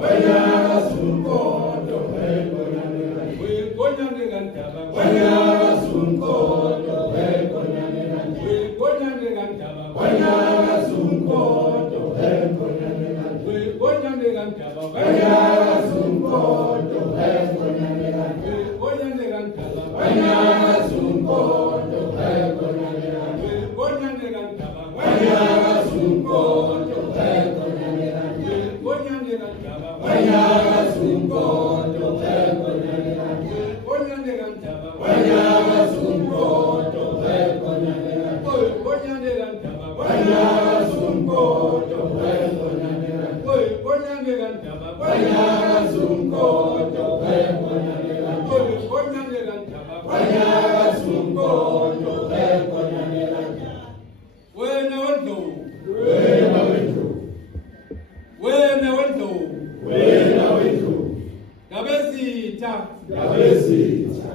wanyaka sunkoto wekonyane wekonyane kandaba wanyaka sunkoto wekonyane wekonyane kandaba wanyaka sunkoto wekonyane wekonyane kandaba wanyaka sunkoto wekonyane wekonyane kandaba wanyaka sunkoto wekonyane wekonyane kandaba wanyaka sunkoto wekonyane wekonyane kandaba wanyaka sunkoto wekonyane wekonyane kandaba wanyaka sunkoto wekonyane wekonyane kandaba wanyaka sunkoto wekonyane wekonyane kandaba wanyaka sunkoto wekonyane wekonyane kandaba wanyaka sunkoto wekonyane wena wendlovu wena wendlu wena wendlovu wena wendlu ngabezitha yabezitha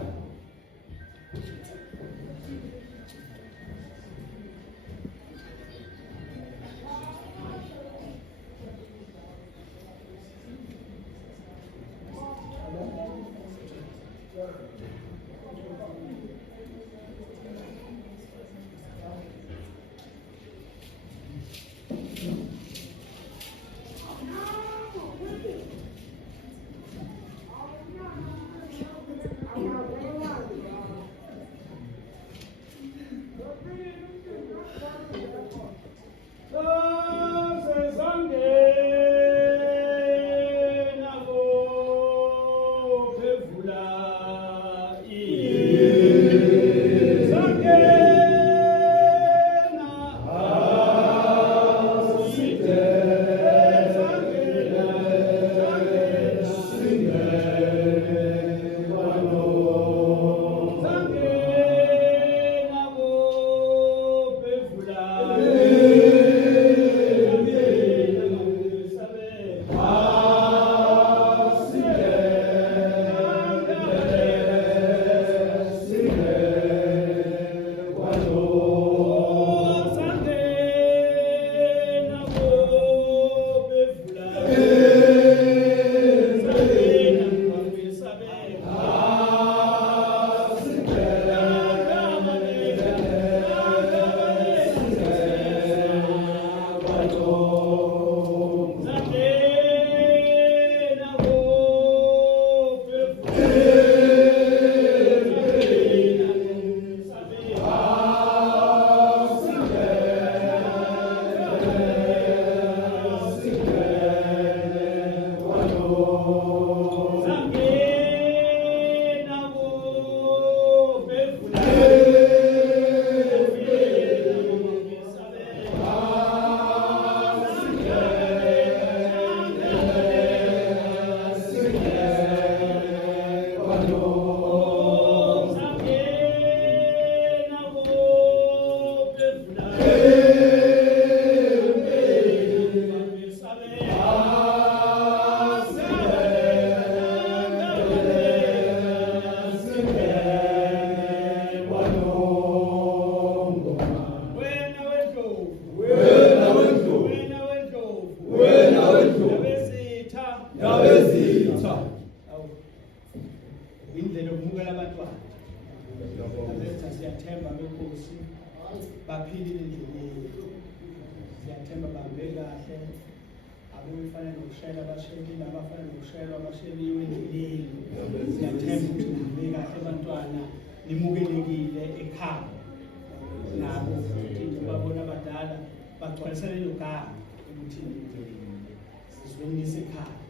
indlela yokumukela abantwana abethi siyathemba benkosi baphilile endleleni siyathemba bahambe kahle abefana nokushayela abashelile abafana nokushayela abasheliwe endleleni siyathemba ukuthi nihambe kahle abantwana nimukelekile ekhaya nabo futhi babona abadala bagcwalisele lo gama ukuthi sizweni ekhaya